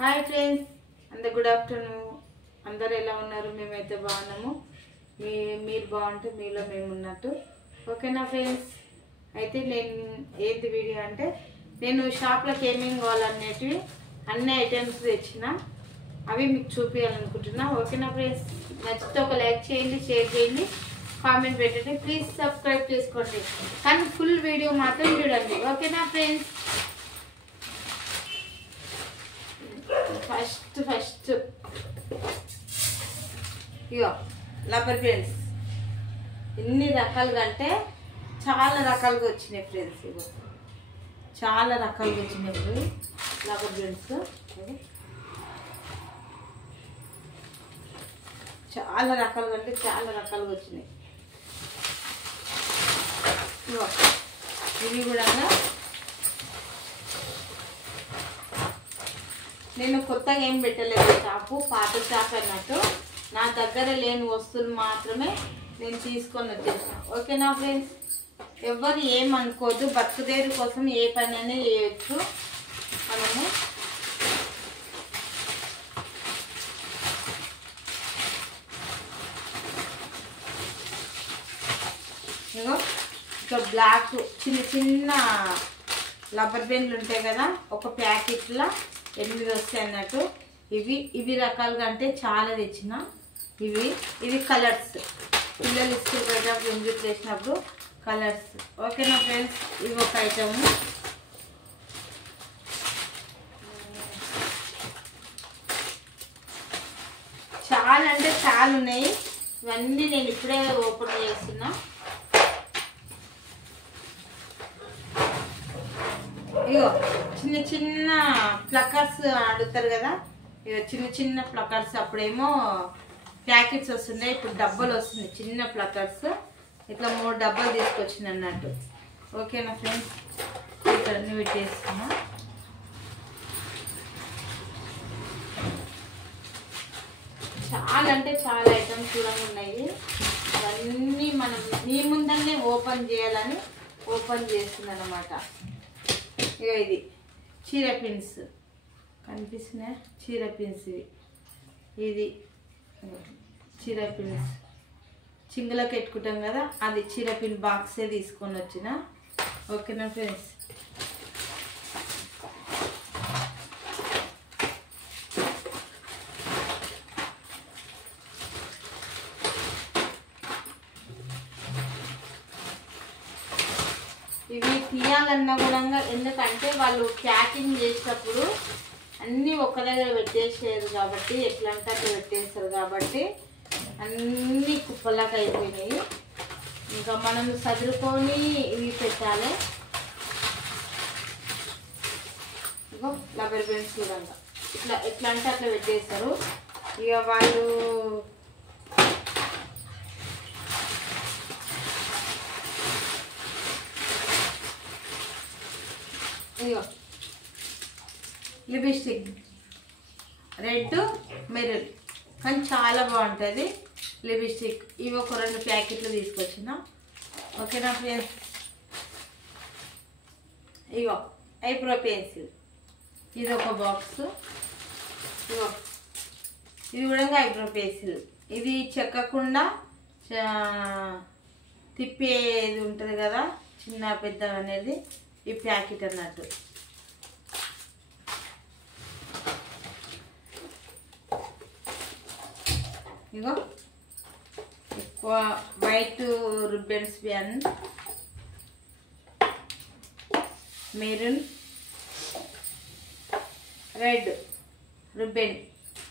Hi friends, అందరు good afternoon. అందరు ఎలా ఉన్నారు? మేమైతే బాగున్నాము. మీరు బాగుంటే మీలో మేము ఉన్నట్టు. ఓకేనా ఫ్రెండ్స్? అయితే నేను ఏంటి వీడియో అంటే, నేను షాప్లోకి ఏమేమి కావాలనేటివి అన్ని ఐటమ్స్ తెచ్చిన, అవి మీకు చూపించాలనుకుంటున్నా. ఓకేనా ఫ్రెండ్స్? నచ్చితే ఒక లైక్ చేయండి, షేర్ చేయండి, కామెంట్ పెట్టండి. ప్లీజ్ సబ్స్క్రైబ్ చేసుకోండి, కానీ ఫుల్ వీడియో మాత్రం చూడండి. ఓకేనా ఫ్రెండ్స్? ఫస్ట్ ఇగో రబ్బర్ పెన్స్. ఎన్ని రకాలుగా అంటే చాలా రకాలుగా వచ్చినాయి ఫ్రెండ్స్. ఇగో చాలా రకాలుగా వచ్చినాయి రబ్బర్ పెన్స్. చాలా రకాలుగా అంటే చాలా రకాలుగా వచ్చినాయి. ఇగో ఇవి కూడా నేను కొత్తగా ఏం పెట్టలేదు, షాపు పాత షాప్ అన్నట్టు. నా దగ్గర లేని వస్తువులు మాత్రమే నేను తీసుకొని వచ్చేసాను. ఓకేనా ఫ్రెండ్స్? ఎవరు ఏమనుకోదు, బతుకుదేరు కోసం ఏ పని అనేది చేయొచ్చు మనము. ఇగో ఇక బ్లాక్ చిన్న చిన్న రబ్బర్ పెన్లు ఉంటాయి కదా, ఒక ప్యాకెట్లో 8 వస్తాయి అన్నట్టు. ఇవి రకాలుగా అంటే చాలా తెచ్చిన. ఇవి కలర్స్, పిల్లలు స్కూల్ పెట్టినప్పుడు ఇంజూట్ చేసినప్పుడు కలర్స్. ఓకేనా ఫ్రెండ్స్? ఇవి ఒక ఐటమ్. చాలా అంటే చాలా ఉన్నాయి. ఇవన్నీ నేను ఇప్పుడే ఓపెన్ చేస్తున్నా. ఇగో చిన్న చిన్న ప్లకర్స్ అడుగుతారు కదా, ఇగో చిన్న చిన్న ప్లకర్స్. అప్పుడేమో ప్యాకెట్స్ వస్తున్నాయి, ఇప్పుడు డబ్బాలు వస్తున్నాయి. చిన్న ప్లకర్స్ ఇట్లా 3 డబ్బాలు తీసుకొచ్చిన అన్నట్టు. ఓకేనా ఫ్రెండ్స్? ఇక్కడ అన్ని పెట్టేస్తున్నా. చాలా అంటే చాలా ఐటమ్స్ కూడా ఉన్నాయి. అవన్నీ మనం మీ ముందనే ఓపెన్ చేయాలని ఓపెన్ చేస్తుంది అనమాట. ఇక ఇది చీర పిన్స్ కనిపిస్తున్నాయి, చీర పిన్స్. ఇది చీర పిన్స్ చింగులకు పెట్టుకుంటాం కదా, అది చీర పిన్ బాక్సే తీసుకొని వచ్చిన. ఓకేనా ఫ్రెండ్స్? ఇవి తీయాలన్నా కూడా, ఎందుకంటే వాళ్ళు ప్యాకింగ్ చేసేటప్పుడు అన్నీ ఒక్క దగ్గర పెట్టేసారు కాబట్టి, ఎట్లా అంటే అట్లా పెట్టేస్తారు కాబట్టి అన్నీ కుప్పలాగా అయిపోయినాయి. ఇంకా మనం సదురుకొని ఇవి పెట్టాలి. ఇగో రబ్బర్ పెన్స్ కూడా ఎట్లా అంటే అట్లా పెట్టేస్తారు. ఇక వాళ్ళు ఇగో లిప్స్టిక్ రెడ్ మెరూన్, కానీ చాలా బాగుంటుంది లిప్స్టిక్. ఇవి ఒక 2 ప్యాకెట్లు తీసుకొచ్చిన. ఓకేనా ఫ్రెండ్స్? ఇగో ఐబ్రో పెన్సిల్, ఇది ఒక బాక్స్. ఇగో ఇది కూడా ఐబ్రో పెన్సిల్. ఇది చెక్కకుండా తిప్పేది ఉంటుంది కదా, చిన్న పెద్ద అనేది. ఈ ప్యాకెట్ అన్నట్టు. ఇగో ఎక్కువ white ribbons pen, maroon, red ribbon.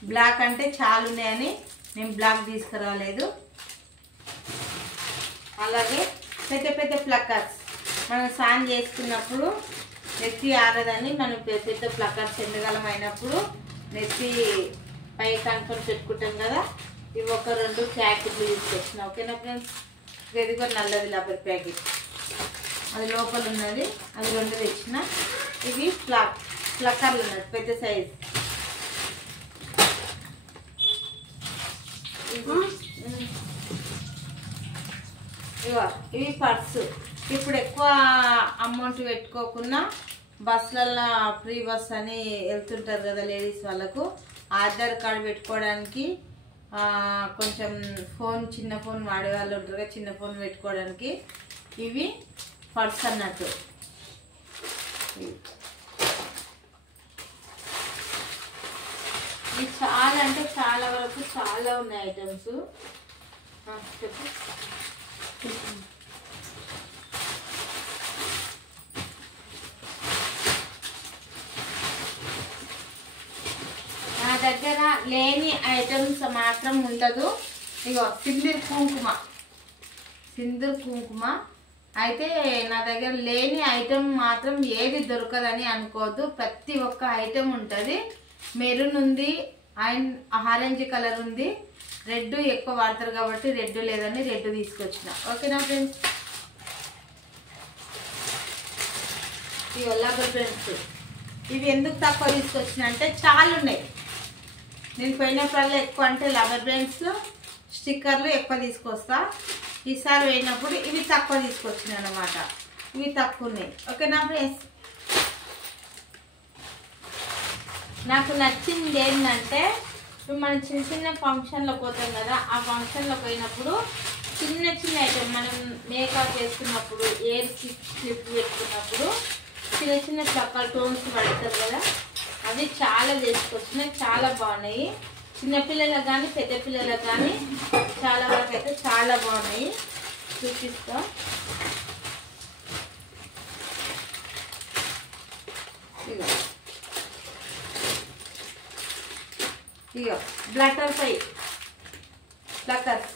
Black అంటే చాలా ఉన్నాయని నేను బ్లాక్ తీసుకురాలేదు. అలాగే పెద్ద పెద్ద ప్లకర్స్, మనం స్నానం చేసుకున్నప్పుడు నెత్తి ఆరదని మనం పెద్ద ప్లకర్స్ ఎండగలం అయినప్పుడు నెత్తి పై కనుకొని పెట్టుకుంటాం కదా, ఇవి ఒక 2 ప్యాకెట్లు తీసుకొచ్చిన. ఓకేనా ఫ్రెండ్స్? ఇది కూడా నల్లది రబ్బర్ ప్యాకెట్, అది లోపల ఉన్నది. అది 2 తెచ్చిన. ఇవి ప్లకర్లు ఉన్నది, పెద్ద సైజ్. ఇవి పర్సు. ఇప్పుడు ఎక్కువ అమౌంట్ పెట్టుకోకుండా బస్సులలో ఫ్రీ బస్ అని వెళ్తుంటారు కదా లేడీస్ వాళ్ళకు ఆధార్ కార్డు పెట్టుకోవడానికి కొంచెం ఫోన్ చిన్న ఫోన్ వాడే వాళ్ళు ఉంటారు కదా చిన్న ఫోన్ పెట్టుకోవడానికి ఇవి పర్స్ అన్నట్టు. ఇవి చాలా అంటే చాలా వరకు చాలా ఉన్నాయి ఐటమ్స్. చెప్పు. నా దగ్గర లేని ఐటమ్స్ మాత్రం ఉండదు. ఇగో సింధూర్ కుంకుమ అయితే నా దగ్గర లేని ఐటమ్ మాత్రం ఏది దొరకదని అనుకోవద్దు. ప్రతి ఒక్క ఐటమ్ ఉంటుంది. మెరూన్ ఉంది, అండ్ ఆరెంజ్ కలర్ ఉంది, రెడ్ ఎక్కువ వాడతారు కాబట్టి రెడ్ లేదని రెడ్ తీసుకొచ్చిన. ఓకేనా ఫ్రెండ్స్? ఇవి లబ్బర్ ఫ్రెండ్స్ ఇవి ఎందుకు తక్కువ తీసుకొచ్చిన అంటే చాలా ఉన్నాయి. నేను పోయినప్పుడల్లా ఎక్కువ అంటే లబ్బర్ బ్యాండ్స్ స్టిక్కర్లు ఎక్కువ తీసుకొస్తా. ఈసారి పోయినప్పుడు ఇవి తక్కువ తీసుకొచ్చినాయి అన్నమాట. ఇవి తక్కువ ఉన్నాయి. ఓకేనా ఫ్రెండ్స్? నాకు నచ్చింది ఏంటంటే ఇప్పుడు మనం చిన్న చిన్న ఫంక్షన్లో పోతాం కదా, ఆ ఫంక్షన్లో పోయినప్పుడు చిన్న చిన్న ఐటమ్ మనం మేకప్ వేసుకున్నప్పుడు ఎయిర్ క్లిప్ పెట్టుకున్నప్పుడు చిన్న చిన్న చక్కల టోన్స్ పడతారు కదా, అవి చాలా తీసుకొచ్చినాయి. చాలా బాగున్నాయి. చిన్నపిల్లలకు కానీ పెద్ద పిల్లలకు కానీ చాలా వరకు అయితే చాలా బాగున్నాయి. చూపిస్తా. ఇగో బటర్ఫ్లై ప్లకర్స్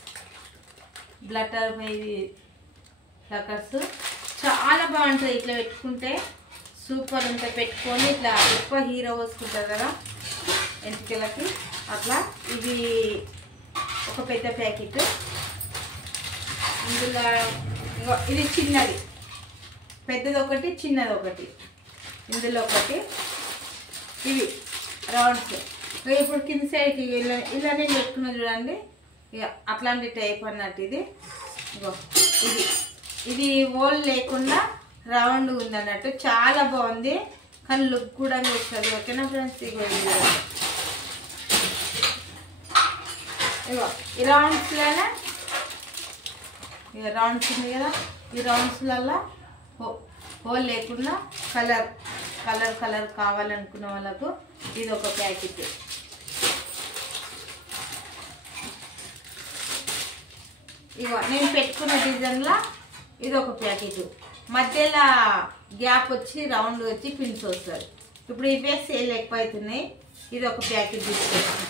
చాలా బాగుంటాయి. ఇట్లా పెట్టుకుంటే సూపర్ ఉంటాయి. పెట్టుకొని ఇట్లా ఎక్కువ హీరో పోసుకుంటారు కదా ఎంటికలకి, అట్లా. ఇది ఒక పెద్ద ప్యాకెట్. ఇందులో ఇది చిన్నది, పెద్దది ఒకటి, చిన్నది ఒకటి. ఇందులో ఒకటి. ఇవి రౌండ్స్. ఇప్పుడు కింద సైడ్ ఇలా నేను పెట్టుకున్నా చూడండి, ఇక అట్లాంటి టైప్ అన్నట్టు. ఇది ఇది హోల్ లేకుండా రౌండ్ ఉంది అన్నట్టు. చాలా బాగుంది, కానీ లుక్ కూడా వస్తుంది. ఓకేనా ఫ్రెండ్స్? ఇగో ఈ రౌండ్స్లోనే ఇక రౌండ్స్ ఉంది కదా, ఈ రౌండ్స్లలో హోల్ లేకుండా కలర్ కావాలనుకున్న వాళ్ళకు ఇది ఒక ప్యాకెట్. ఇగో నేను పెట్టుకున్న డిజైన్లో ఇది ఒక ప్యాకెట్. మధ్యలో గ్యాప్ వచ్చి రౌండ్ వచ్చి పిన్స్ వస్తుంది. ఇప్పుడు ఇవే సేల్ ఎక్కువ అవుతున్నాయి. ఇది ఒక ప్యాకెట్ తీసుకొచ్చిన.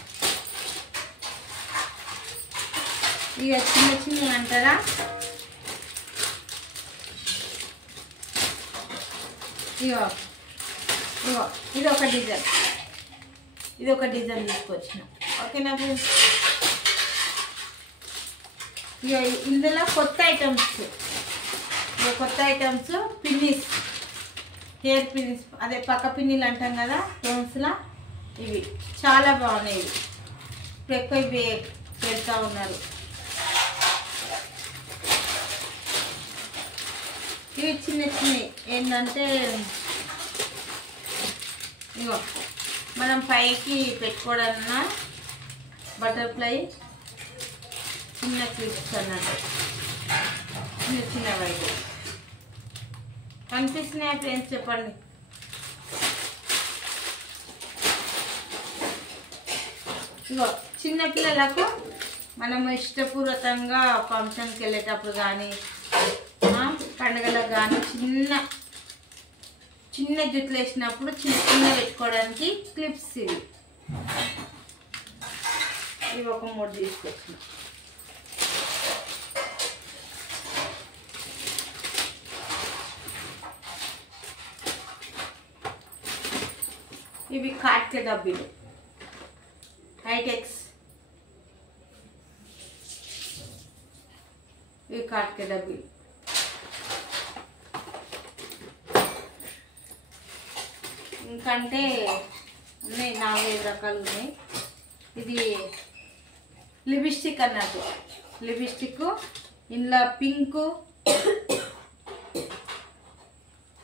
ఇక చిన్నవి అంటారా, ఇగో ఇది ఒక డిజైన్ తీసుకొచ్చిన. ఓకేనా ఫ్రెండ్స్? ఇక ఇందులో కొత్త ఐటమ్స్ పిన్నిస్, హెయిర్ పిన్నిస్, అదే పక్క పిన్నిలు అంటాం కదా టోన్స్లా. ఇవి చాలా బాగున్నాయి. ఇప్పుడు ఎక్కువ ఇవి పెడతా ఉన్నారు. ఇవి చిన్నవి ఏంటంటే ఇగో మనం పైకి పెట్టుకోవడాన్నా బటర్ఫ్లై చిన్న క్లిప్స్ అన్నట్టు. చిన్నవి అయితే కనిపిస్తున్నాయా ఫ్రెండ్స్? చెప్పండి. ఇగో చిన్నపిల్లలకు మనము ఇష్టపూర్వకంగా ఫంక్షన్కి వెళ్ళేటప్పుడు కానీ పండుగలకు కానీ చిన్న జుట్లు వేసినప్పుడు చిన్న పెట్టుకోవడానికి క్లిప్స్ ఇవి ఒక 3 తీసుకొచ్చిన. ఇవి కాట్కే డబ్బీలు, హైటెక్స్. ఇవి కాట్కే డబ్బీలు. ఇంకంటే ఉన్నాయి, 4-5 రకాలు ఉన్నాయి. ఇది లిప్స్టిక్ అన్నట్టు. లిప్స్టిక్ ఇందులో పింక్,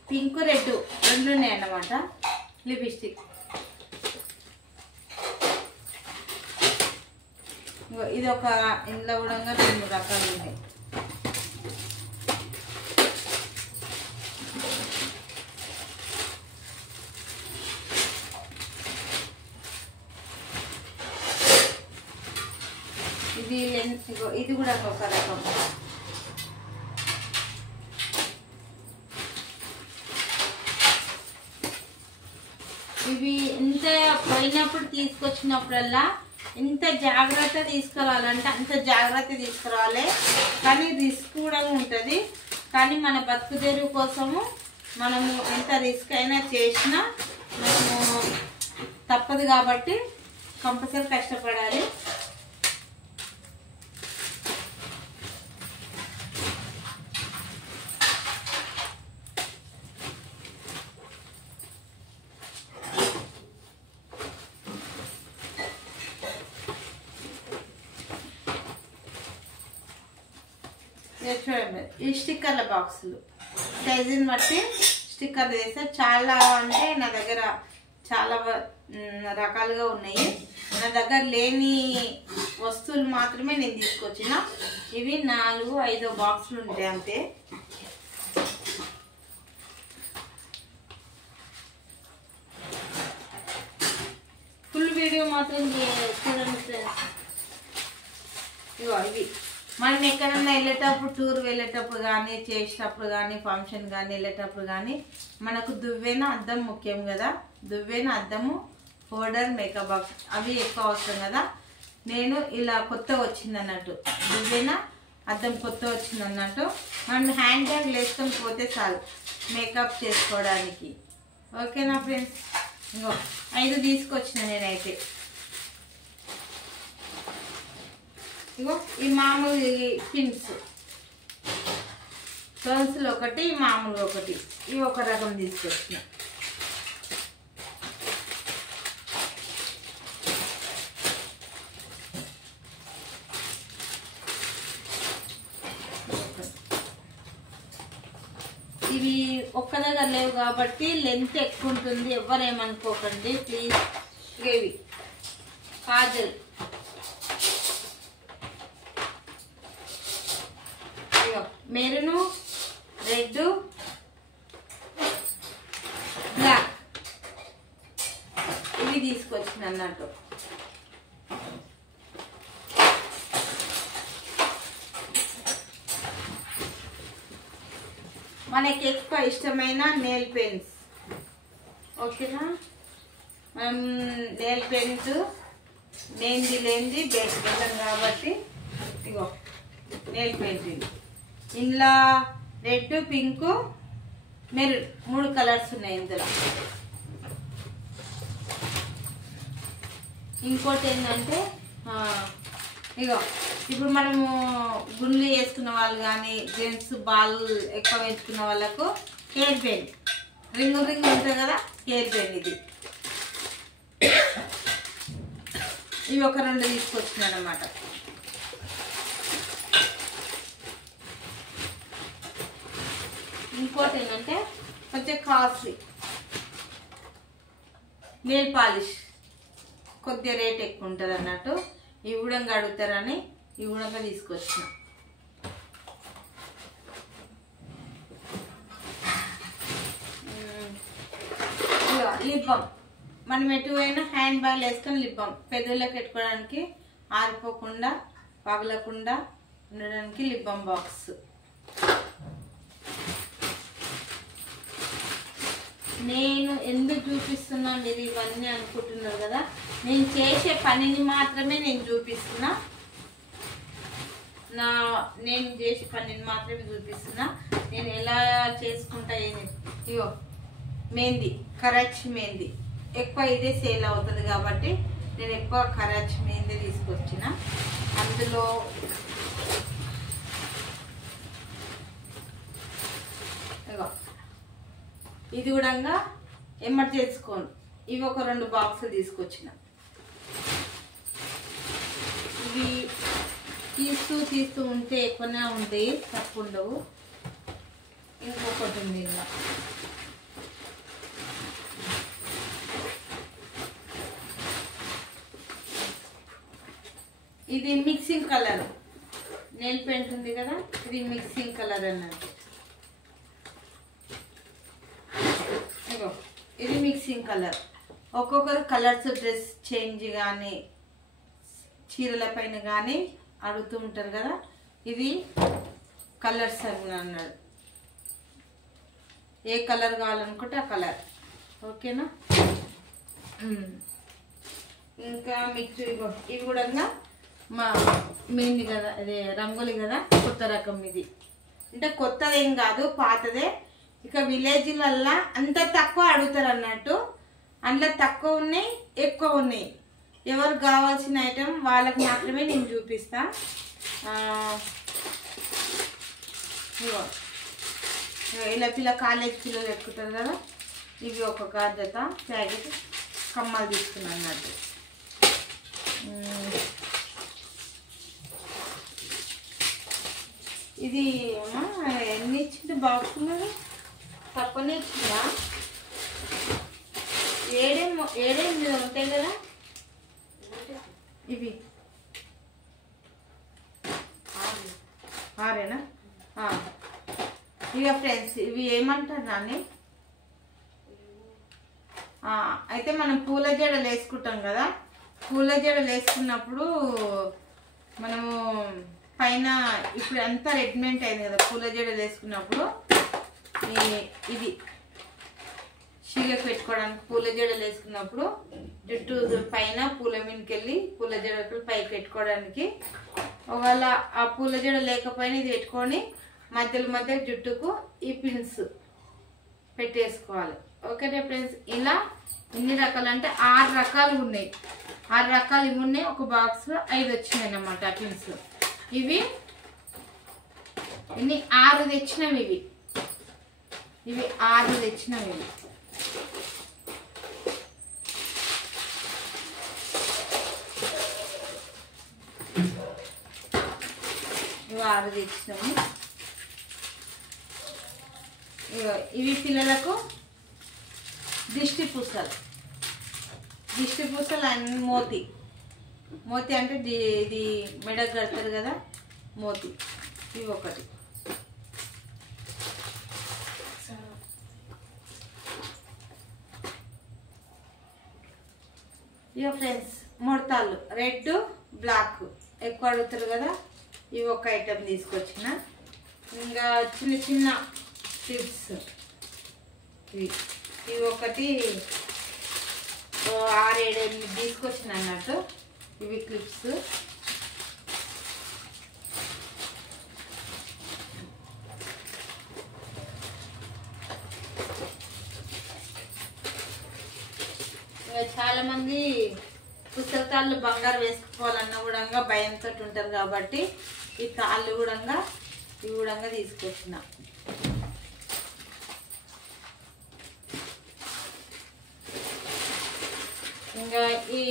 పింక్ రెడ్ రెండు ఉన్నాయి అన్నమాట. లిప్స్టిక్ ఇది ఒక ఇందులో కూడా 2 రకాలు ఉన్నాయి. ఇది కూడా ఒక రకం. ఇవి ఇంత పోయినప్పుడు తీసుకొచ్చినప్పుడల్లా ఇంత జాగ్రత్త తీసుకురావాలంటే అంత జాగ్రత్త తీసుకురావాలి. కానీ రిస్క్ కూడా ఉంటుంది. కానీ మన బతుకు తెరువు కోసము మనము ఎంత రిస్క్ అయినా చేసినా మనము తప్పదు కాబట్టి కంపల్సరీ కష్టపడాలి. చూడండి ఈ స్టిక్కర్ల బాక్సులు సైజుని బట్టి స్టిక్కర్లు వేస్తే చాలా అంటే నా దగ్గర చాలా రకాలుగా ఉన్నాయి. నా దగ్గర లేని వస్తువులు మాత్రమే నేను తీసుకొచ్చిన. ఇవి 4-5 బాక్సులు ఉంటాయి అంతే. ఫుల్ వీడియో మాత్రం చూడండి ఫ్రెండ్స్. ఇవి మనం ఎక్కడన్నా వెళ్ళేటప్పుడు టూర్ వెళ్ళేటప్పుడు కానీ చేసేటప్పుడు కానీ ఫంక్షన్ కానీ వెళ్ళేటప్పుడు కానీ మనకు దువ్వెన అద్దం ముఖ్యం కదా. దువ్వెన అద్దము పౌడర్ మేకప్ బాక్స్ అవి ఎక్కువ అవసరం కదా. నేను ఇలా కొత్త వచ్చింది అన్నట్టు దువ్వెన అద్దం కొత్త వచ్చింది అన్నట్టు. మనం హ్యాండ్ బ్యాగ్ వేసుకొని పోతే చాలు మేకప్ చేసుకోవడానికి. ఓకేనా ఫ్రెండ్స్. ఇంకో 5 తీసుకొచ్చిన నేనైతే. ఇగో ఈ మామూలు పిన్స్ టర్న్స్లో ఒకటి మామూలు ఒకటి ఇవి ఒక రకం తీసుకొచ్చిన. ఇవి ఒక్క దగ్గర లేవు కాబట్టి లెంత్ ఎక్కువ ఉంటుంది. ఎవరేమనుకోకండి ప్లీజ్. ఇవి కాజల్ మెరూన్ రెడ్ బ్లాక్ ఇవి తీసుకొచ్చిన అన్నట్టు. మనకి ఎక్కువ ఇష్టమైన నెయిల్ పెన్స్. ఓకేనా. మనం నెయిల్ పెన్స్ మెహందీ లేనిది బేస్ వెళ్ళం కాబట్టి ఇగో నెయిల్ పెన్స్. ఇందులో రెడ్ పింక్ మెరూన్ 3 కలర్స్ ఉన్నాయి ఇందులో. ఇంకోటి ఏంటంటే ఇగో ఇప్పుడు మనము గుండ్లు వేసుకున్న వాళ్ళు కానీ జెంట్స్ బాల్ ఎక్కువ వేసుకున్న వాళ్ళకు హెయిర్ పెన్ రింగ్ ఉంటుంది కదా హెయిర్ పెన్ ఇది. ఇవి ఒక 2 తీసుకొచ్చినాను అన్నమాట. ఇంకోటి ఏంటంటే కొంచెం కాస్ట్లీ నెయిల్ పాలిష్ కొద్దిగా రేట్ ఎక్కువ ఉంటుంది అన్నట్టు. ఈ ఊడంగా అడుగుతారని ఈ ఊడంగా తీసుకొచ్చిన. లిప్ బామ్ మనం ఎటువైనా హ్యాండ్ బ్యాగ్ వేసుకొని లిప్ బామ్ పెదవులకు పెట్టుకోవడానికి ఆరిపోకుండా పగలకుండా ఉండడానికి లిప్ బామ్ బాక్స్. నేను ఎందుకు చూపిస్తున్నా మీరు ఇవన్నీ అనుకుంటున్నారు కదా. నేను చేసే పనిని మాత్రమే నేను చూపిస్తున్నా. నేను చేసే పనిని మాత్రమే చూపిస్తున్నా. నేను ఎలా చేసుకుంటా ఇగో మెహందీ కరాచీ మెహందీ ఎక్కువ ఇదే సేల్ అవుతుంది కాబట్టి నేను ఎక్కువ కరాచీ మెహందీ తీసుకొచ్చిన. అందులో ఇగో ఇది కూడా ఎమ్మటి చేసుకోను. ఇవి ఒక 2 బాక్సులు తీసుకొచ్చిన. ఇవి తీస్తూ ఉంటే ఎక్కువనే ఉంటాయి, తక్కువ ఉండవు. ఇంకొకటి ఉంది ఇలా ఇది మిక్సింగ్ కలర్, నెయిల్ పెయింట్ ఉంది కదా, ఇది మిక్సింగ్ కలర్ అన్నట్టు. ఇగో ఇది మిక్సింగ్ కలర్. ఒక్కొక్కరు కలర్స్ డ్రెస్ చేంజ్ కానీ చీరల పైన కానీ అడుగుతూ ఉంటారు కదా, ఇది కలర్స్ అని అన్నాడు. ఏ కలర్ కావాలనుకుంటే ఆ కలర్. ఓకేనా. ఇంకా మీకు ఇవి కూడా మా మెయిన్ కదా, అదే రంగోలి కదా, కొత్త రకం. ఇది అంటే కొత్తదేం కాదు, పాతదే. ఇక విలేజ్లల్లా అంత తక్కువ అడుగుతారు అన్నట్టు, అందులో తక్కువ ఉన్నాయి, ఎక్కువ ఉన్నాయి. ఎవరికి కావాల్సిన ఐటెం వాళ్ళకి మాత్రమే నేను చూపిస్తా. ఇలా కాలేజ్ పిల్లలు పెట్టుకుంటారు కదా, ఇవి ఒక జత ప్యాకెట్ కమ్మలు తీసుకున్నాను అన్నట్టు. ఇది ఎన్ని ఇచ్చింది బాక్స్ ఉన్నది, తక్కువనే ఇచ్చిందా? 7 ఉంటాయి కదా ఇవి. 6ఏనా? ఇక ఫ్రెండ్స్ ఇవి ఏమంటారు దాన్ని, అయితే మనం పూల జడలు వేసుకుంటాం కదా, పూల జడలు వేసుకున్నప్పుడు మనము పైన ఇప్పుడు అంతా రెడీమేడ్ అయింది కదా, పూల జడలు వేసుకున్నప్పుడు ఇది షీలకు పెట్టుకోవడానికి పూల జడలు వేసుకున్నప్పుడు జుట్టు పైన పూల మీదకి వెళ్ళి పూల జడలు పైకి పెట్టుకోవడానికి, ఒకవేళ ఆ పూల జడ లేకపోయినా ఇది పెట్టుకొని మధ్యలో జుట్టుకు ఈ పిన్స్ పెట్టేసుకోవాలి. ఓకేనా ఫ్రెండ్స్. ఇలా ఎన్ని రకాలు అంటే 6 రకాలు ఉన్నాయి. 6 రకాలు ఇవి ఉన్నాయి. ఒక బాక్స్ 5 వచ్చినాయి అన్నమాట పిన్స్. ఇవి 6 తెచ్చినవి. ఇవి 6 తెచ్చినవి. ఇవి 6 తెచ్చినాము. ఇవి పిల్లలకు దిష్టి పూసలు అండ్ మోతి అంటే ఇది మెడకు కడతారు కదా, మోతి. ఇవి ఒకటి. ఇక ఫ్రెండ్స్ ముడతాళ్ళు రెడ్ బ్లాక్ ఎక్కువ అడుగుతారు కదా, ఇవి ఒక ఐటెం తీసుకొచ్చిన. ఇంకా చిన్న క్లిప్స్ ఇవి ఒకటి 6-7 తీసుకొచ్చిన అన్నట్టు. ఇవి క్లిప్స్. చాలా మంది పుస్తకాలు బంగారు వేసుకోవాలన్నా కూడా భయంతో ఉంటారు కాబట్టి ఈ తాళ్ళు కూడా ఇవి కూడా తీసుకొచ్చిన. ఇంకా ఈ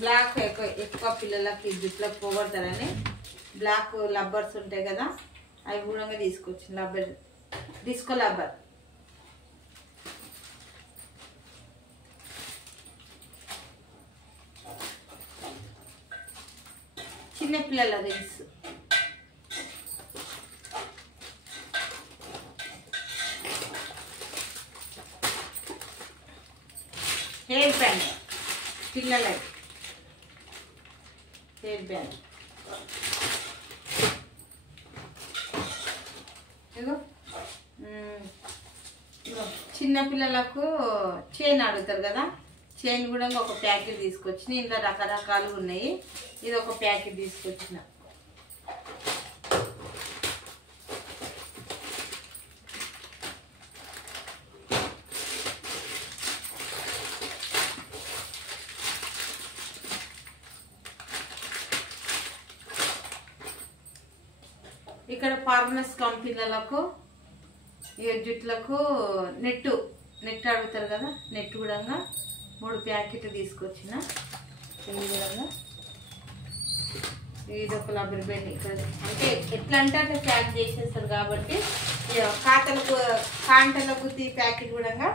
బ్లాక్ ఎక్కువ పిల్లలకి జుట్లకు పోగొడతారని బ్లాక్ లబ్బర్స్ ఉంటాయి కదా, అవి కూడా తీసుకొచ్చిన. డిస్కో లబ్బర్. చిన్న పిల్లల రింగ్స్. హెయిర్ బ్యాండ్ పిల్లల హెయిర్ బ్యాండ్. చిన్న పిల్లలకు చైన్ అడుగుతారు కదా, చైన్ కూడా ఒక ప్యాకెట్ తీసుకొచ్చిన. ఇంట్లో రకరకాలు ఉన్నాయి. ఇది ఒక ప్యాకెట్ తీసుకొచ్చిన. ఇక్కడ ఫార్మర్స్ కంపెనీలకు ఈ జుట్లకు నెట్ అడుగుతారు కదా, నెట్ కూడా 3 ప్యాకెట్లు తీసుకొచ్చిన. ఈ విధంగా ఇది ఒక రబ్బర్ బ్యాండ్. ఇక్కడ అంటే ఎట్లా అంటే అట్లా ప్యాక్ చేసేస్తారు కాబట్టి కాంటలకు ప్యాకెట్ కూడా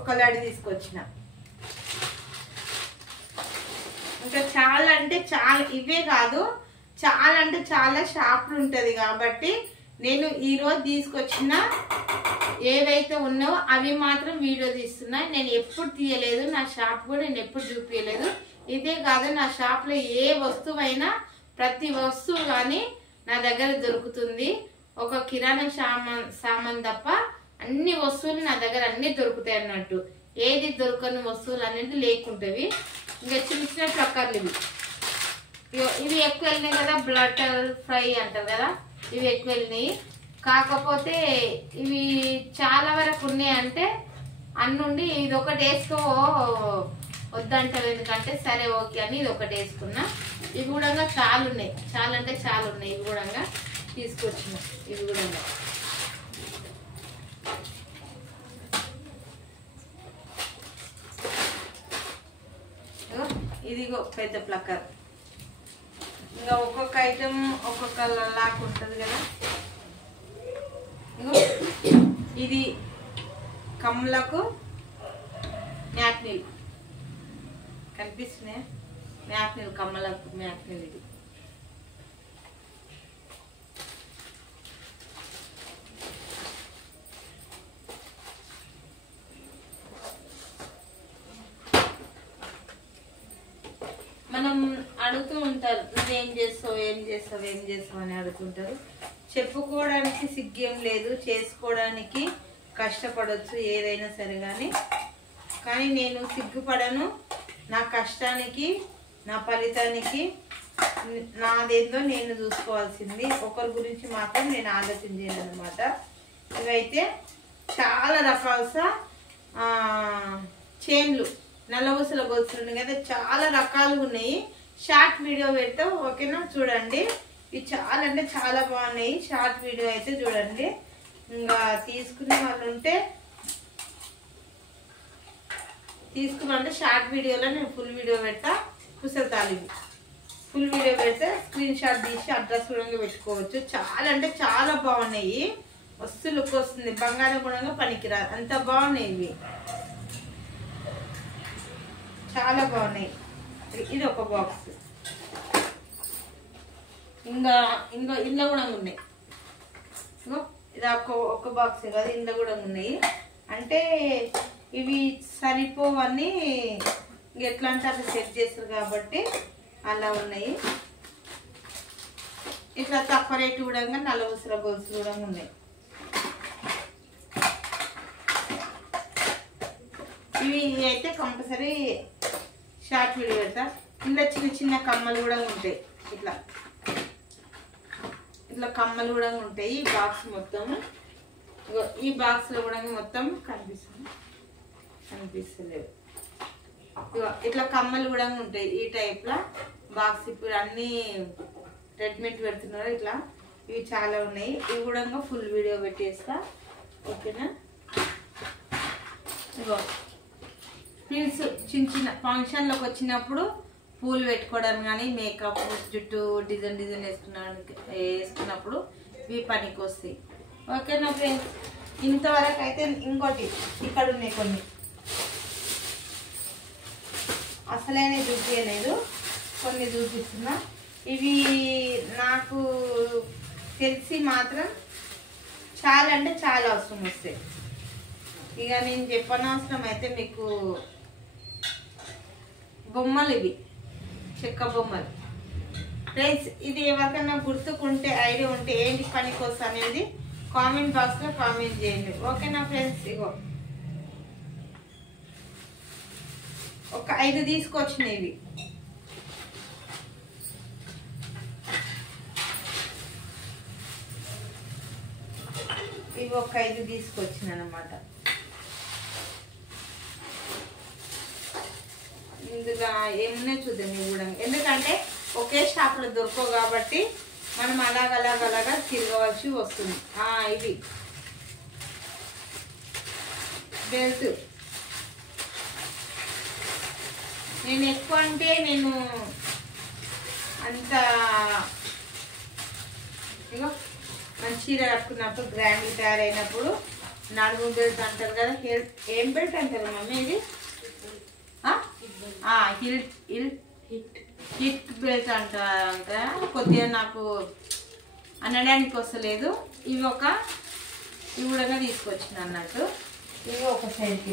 ఒక లడి తీసుకొచ్చిన. ఇంకా చాలా అంటే చాలా, ఇవే కాదు చాలా అంటే చాలా షాపులు ఉంటుంది కాబట్టి నేను ఈరోజు తీసుకొచ్చిన ఏవైతే ఉన్నావో అవి మాత్రం వీడియో తీస్తున్నా. నేను ఎప్పుడు తీయలేదు, నా షాప్ కూడా నేను ఎప్పుడు చూపించలేదు. ఇదే కాదు నా షాప్లో ఏ వస్తువైనా ప్రతి వస్తువు కానీ నా దగ్గర దొరుకుతుంది. ఒక కిరాణా సామాన్ తప్ప అన్ని వస్తువులు నా దగ్గర అన్ని దొరుకుతాయి అన్నట్టు. ఏది దొరకని వస్తువులు అనేది లేకుంటవి. ఇంకా చిన్న చిన్న ప్రకారాలు ఇవి ఎక్కువ వెళ్ళినాయి కదా, బటర్ ఫ్రై అంటారు కదా, ఇవి ఎక్కువ వెళ్ళినాయి. కాకపోతే ఇవి చాలా వరకు ఉన్నాయి. అంటే అన్నుండి ఇది ఒకటి వేసుకో వద్దంటారు, ఎందుకంటే సరే ఓకే అని ఇది ఒకటి వేసుకున్నా. ఇవి కూడా చాలా ఉన్నాయి, చాలా అంటే చాలా ఉన్నాయి. ఇవి కూడా తీసుకొచ్చిన, ఇవి కూడా ఇదిగో పెద్ద ప్లక్కర్. ఇంకా ఒక్కొక్క ఐటమ్ ఒక్కొక్క లాక్ ఉంటుంది కదా. ఇది కమ్లకు మ్యాట్నీల్ కనిపిస్తున్నాయి, మ్యాట్నీల్ కమ్మలకు మ్యాట్నీల్. ఇది మనం అడుగుతూ ఉంటారు, నువ్వేం చేస్తావు ఏం చేస్తావు ఏం చేస్తావు అని అడుగుతుంటారు. చెప్పుకోవడానికి సిగ్గేం లేదు, చేసుకోవడానికి కష్టపడవచ్చు ఏదైనా సరే. కానీ నేను సిగ్గుపడను. నా కష్టానికి నా ఫలితానికి నాదేందో నేను చూసుకోవాల్సింది. ఒకరి గురించి మాత్రం నేను ఆలోచించాను అనమాట. ఇవైతే చాలా రకాల చైన్లు, నల్లవూసల గొలుసులు కదా, చాలా రకాలుగా ఉన్నాయి. షార్ట్ వీడియో పెడతాం ఓకేనా, చూడండి. ఇవి చాలా అంటే చాలా బాగున్నాయి. షార్ట్ వీడియో అయితే చూడండి. ఇంకా తీసుకునే వాళ్ళు ఉంటే తీసుకున్నాంటే షార్ట్ వీడియోలో నేను ఫుల్ వీడియో పెడతా. పుసతాలు ఫుల్ వీడియో పెడితే స్క్రీన్ షాట్ తీసి అడ్రస్ కూడా పెట్టుకోవచ్చు. చాలా అంటే చాలా బాగున్నాయి. మస్తు లుక్ వస్తుంది, బంగారం కూడా పనికిరాదు, అంత బాగున్నాయి ఇవి, చాలా బాగున్నాయి. ఇది ఒక బాక్స్. ఇంకా ఇంట్లో కూడా ఉన్నాయి. ఇది ఒక బాక్స్ కదా, ఇంట్లో కూడా ఉన్నాయి. అంటే ఇవి సరిపోవన్నీ ఎట్లా అంటే అట్లా సెట్ చేస్తారు కాబట్టి అలా ఉన్నాయి. ఇట్లా తక్కువ రేటు కూడా నల్లవూసల గొలుసులు కూడా ఉన్నాయి. ఇవి అయితే కంపల్సరీ షార్ట్ వీడియో పెడతా. ఇందులో చిన్న చిన్న కమ్మలు కూడా ఉంటాయి. ఇట్లా ఇట్లా కమ్మలు కూడా ఉంటాయి. ఈ బాక్స్ మొత్తం, ఈ బాక్స్లో కూడా మొత్తం కనిపిస్తలేవు. ఇట్లా కమ్మలు కూడా ఉంటాయి ఈ టైప్లో బాక్స్. ఇప్పుడు అన్నీ రెడీమేడ్ పెడుతున్నారు ఇట్లా. ఇవి చాలా ఉన్నాయి. ఇవి కూడా ఫుల్ వీడియో పెట్టేస్తా ఓకేనా. ఇగో పిల్స్ చిన్న చిన్న ఫంక్షన్లోకి వచ్చినప్పుడు పూలు పెట్టుకోవడానికి కానీ, మేకప్ జుట్టు డిజైన్ వేసుకున్నప్పుడు ఇవి పనికి వస్తాయి ఓకేనా ఫ్రెండ్స్. ఇంతవరకు అయితే ఇంకోటి ఇక్కడ ఉన్నాయి కొన్ని, అసలైన చూపించలేదు, కొన్ని చూపిస్తున్నా. ఇవి నాకు తెలిసి మాత్రం చాలా అంటే చాలా అవసరం వస్తాయి. ఇక నేను చెప్పనవసరం అయితే మీకు బొమ్మలు, ఇవి చెక్క బొమ్మలు ఫ్రెండ్స్. ఇది ఎవరికైనా గుర్తుకుంటే ఐడియా ఉంటే ఏంటి పనికి వస్తా అనేది కామెంట్ బాక్స్లో కామెంట్ చేయండి ఓకేనా ఫ్రెండ్స్. ఇగో ఒక 5 తీసుకొచ్చినవి. ఇవి ఒక 5 తీసుకొచ్చిన అనమాట. ఇందులో ఏమున్నాయి చూద్దాం ఇవి కూడా. ఎందుకంటే ఒకే షాప్లో దొరకవు కాబట్టి మనం అలాగలాగలాగా తిరగవలసి వస్తుంది. ఇవి బెల్ట్. నేను ఎక్కువ అంటే నేను అంత ఇగో మంచి చీర కట్టుకున్నప్పుడు గ్రాండ్ తయారైనప్పుడు నడుము బెల్ట్ అంటారు కదా, ఏం బెల్ట్ అంటారు మమ్మీ ఇది? హిట్ సీట్ బెల్ట్ అంట కొద్దిగా నాకు అనడానికి వస్తలేదు. ఇవి కూడా తీసుకొచ్చిన అన్నట్టు. ఇవి ఒక సైడ్కి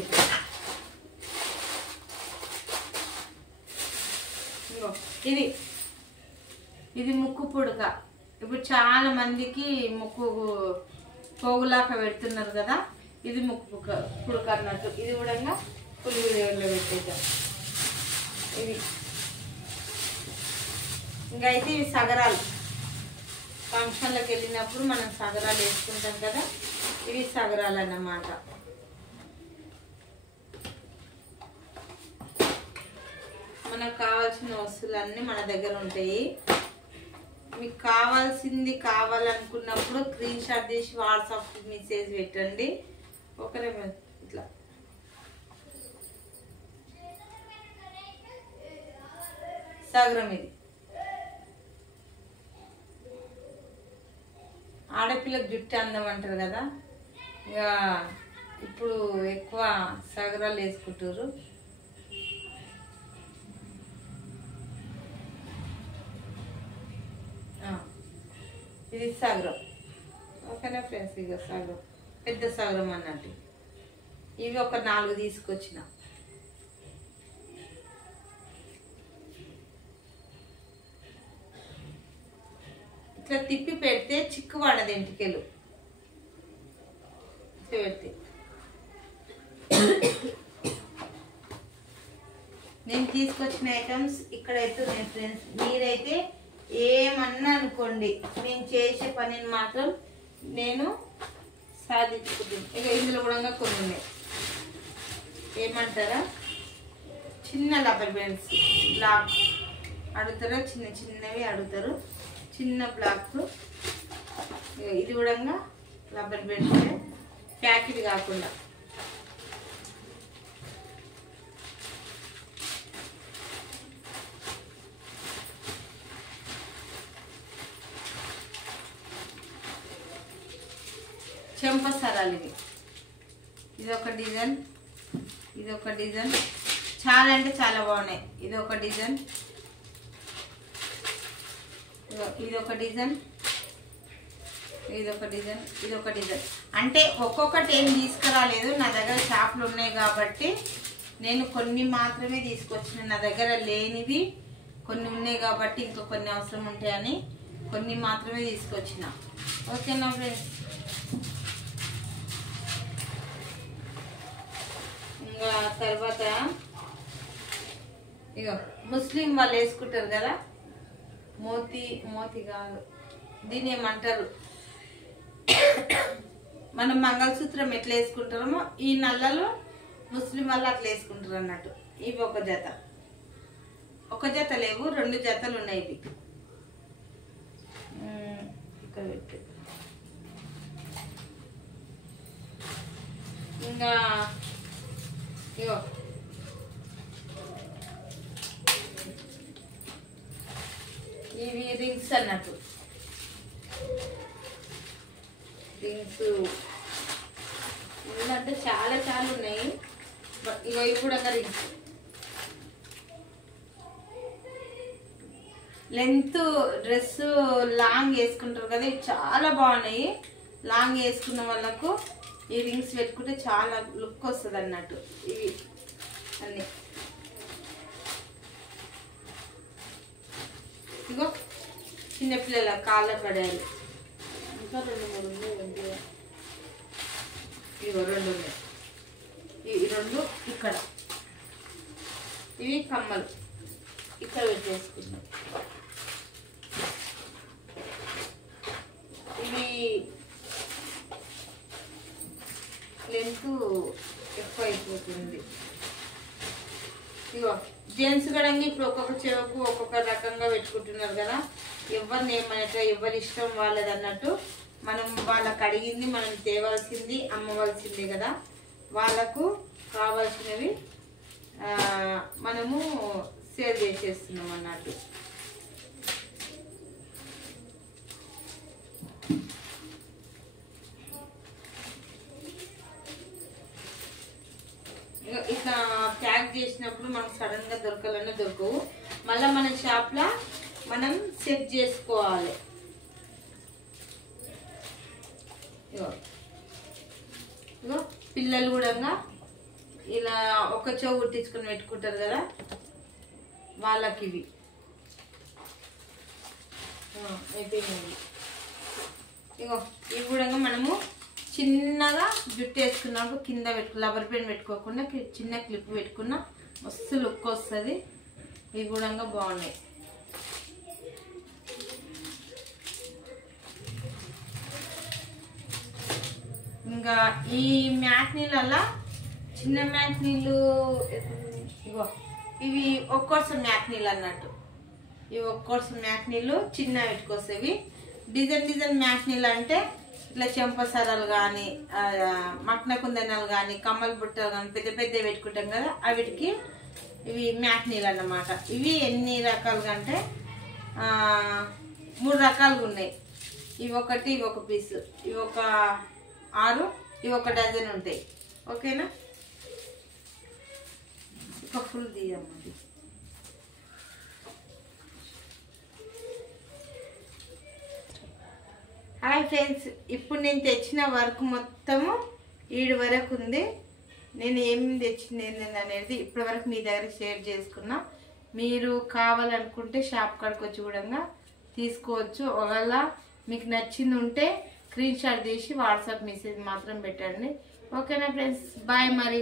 ఇది ముక్కు పుడక. ఇప్పుడు చాలా మందికి ముక్కు పోగులాక పెడుతున్నారు కదా, ఇది ముక్కు పుడక అన్నట్టు. ఇది కూడా ఫుల్ వీడియోలో పెట్టేద్దాం. ఇవి ఇంకా అయితే ఇవి సగరాలు. ఫంక్షన్లకు వెళ్ళినప్పుడు మనం సగరాలు వేసుకుంటాం కదా, ఇవి సగరాలు అన్నమాట. మనకు కావాల్సిన వస్తువులన్నీ మన దగ్గర ఉంటాయి. మీకు కావాలనుకున్నప్పుడు స్క్రీన్ షాట్ తీసి వాట్సాప్ మెసేజ్ పెట్టండి. ఒకరే ఇట్లా సగరం. ఇది ఆడపిల్లకు జుట్టు అందం అంటారు కదా, ఇక ఇప్పుడు ఎక్కువ సగరాలు వేసుకుంటారు. ఇది సగరం. ఓకేనా ఫ్రెండ్స్, ఇక సగరం పెద్ద సగరం అన్నట్టు. ఇవి ఒక 4 తీసుకొచ్చిన. ఇట్లా తిప్పి పెడితే చిక్కు పడదు ఎంటికెలు పెడితే. నేను తీసుకొచ్చిన ఐటమ్స్ ఇక్కడైతే ఉన్నాయి ఫ్రెండ్స్. మీరైతే ఏమన్నా అనుకోండి, నేను చేసే పనిని మాత్రం నేను సాధించుకుంటాను. ఇక ఇందులో కూడా కొన్ని ఉన్నాయి. ఏమంటారా, చిన్న రబ్బర్ బ్యాండ్స్ బ్లాక్ అడుగుతారా, చిన్నవి అడుగుతారు, చిన్న బ్లాక్. ఇది కూడా రబ్బర్ బ్యాండ్స్, ప్యాకెట్ కాకుండా. చెంప సరాలు ఇవి. ఇదొక డిజైన్, ఇదొక డిజైన్. చాలా అంటే చాలా బాగున్నాయి. ఇదొక డిజైన్, ఇదొక డిజైన్, ఇదొక డిజైన్, ఇదొక డిజైన్. అంటే ఒక్కొక్కటి ఏం తీసుకురాలేదు, నా దగ్గర షాపులు ఉన్నాయి కాబట్టి నేను కొన్ని మాత్రమే తీసుకొచ్చిన. నా దగ్గర లేనివి కొన్ని ఉన్నాయి కాబట్టి ఇంకా కొన్ని అవసరం ఉంటాయని కొన్ని మాత్రమే తీసుకొచ్చిన. ఓకేనా ఫ్రెండ్స్. ఇంకా తర్వాత ఇక ముస్లిం వాళ్ళు వేసుకుంటారు కదా, మోతి కాదు, దీన్ని ఏమంటారు, మనం మంగళసూత్రం ఎట్లా వేసుకుంటామో ఈ నల్లలో ముస్లిం వాళ్ళు అట్లా వేసుకుంటారు అన్నట్టు. ఇవి ఒక జత లేవు, 2 జతలు ఉన్నాయి. ఇవి ఇక్కడ పెట్టి ఇంకా ఇగో ఇవి రింగ్స్ అన్నట్టు. రింగ్స్ అంటే చాలా ఉన్నాయి. ఇగో ఇవి కూడా రింగ్స్. లెంత్ డ్రెస్ లాంగ్ వేసుకుంటారు కదా, ఇవి చాలా బాగున్నాయి. లాంగ్ వేసుకున్న వాళ్ళకు ఈ రింగ్స్ పెట్టుకుంటే చాలా లుక్ వస్తుంది అన్నట్టు. ఇవి అన్నీ ఇగో చిన్నపిల్లల కాళ్ళ పడాలి. ఇంకా 2, 3 ఉన్నాయి. ఇగో 2 ఉన్నాయి. ఈ 2 ఇక్కడ. ఇవి కమ్మలు ఇక్కడ పెట్టేసుకున్నాం. ఇవి లెంత్ ఎక్కువ అయిపోతుంది. ఇగో జెంట్స్ కూడా ఇప్పుడు ఒక్కొక్క చెవకు ఒక్కొక్క రకంగా పెట్టుకుంటున్నారు కదా, ఎవరిని ఏమనట్టు ఎవరి ఇష్టం వాళ్ళది అన్నట్టు. మనం వాళ్ళకి అడిగింది మనం తేవాల్సింది అమ్మవలసిందే కదా, వాళ్ళకు కావాల్సినవి మనము సేల్ చేసేస్తున్నాం అన్నట్టు. ఇట్లా ప్యాక్ చేసినప్పుడు మనకు సడన్గా దొరకాలన్నా దొరకవు. మళ్ళీ మన షాప్లో మనం సెట్ చేసుకోవాలి. ఇగో పిల్లలు కూడా ఇలా ఒక చెవు కుట్టించుకొని పెట్టుకుంటారు కదా, వాళ్ళకి ఇవి అయిపోయినాయి. ఇగో ఇవి కూడా మనము చిన్నగా జుట్టు వేసుకున్నప్పుడు కింద లబ్బర్ పెన్ పెట్టుకోకుండా చిన్న క్లిప్ పెట్టుకున్నా మస్తు లుక్ వస్తుంది. ఇవి కూడా బాగున్నాయి. ఇంకా ఈ మ్యాట్ నీళ్ళ చిన్న మ్యాట్ నీళ్ళు ఇగో ఇవి ఒక్కోసం మ్యాట్ నీళ్ళు అన్నట్టు. ఇవి ఒక్కోసం మ్యాట్ నీళ్ళు చిన్న పెట్టుకొస్తాయి. డిజైన్ డిజైన్ మ్యాట్ నీళ్ళు అంటే ఇట్లా చెంపసరాలు కానీ మక్న కుందనాలు కానీ కమ్మల బుట్టలు కానీ పెద్ద పెద్ద పెట్టుకుంటాం కదా, అవిటికి ఇవి మ్యాట్ నీళ్ళు అన్నమాట. ఇవి ఎన్ని రకాలుగా అంటే 3 రకాలుగా ఉన్నాయి. ఇవి ఒకటి, ఇవి ఒక పీసు, ఇవి ఒక 6, ఇవి ఒక డజన్ ఉంటాయి. ఓకేనా? ఒక ఫుల్ తీయమ్మది. హాయ్ ఫ్రెండ్స్, ఇప్పుడు నేను తెచ్చిన వర్క్ మొత్తము 7 వరకు ఉంది. నేను ఏమేమి తెచ్చింది ఏంటంటే అనేది ఇప్పటి వరకు మీ దగ్గర షేర్ చేసుకున్నా. మీరు కావాలనుకుంటే షాప్ కాడికి వచ్చి కూడా తీసుకోవచ్చు. ఒకవేళ మీకు నచ్చింది ఉంటే స్క్రీన్ షాట్ తీసి వాట్సాప్ మెసేజ్ మాత్రం పెట్టండి. ఓకేనా ఫ్రెండ్స్, బాయ్ మరి.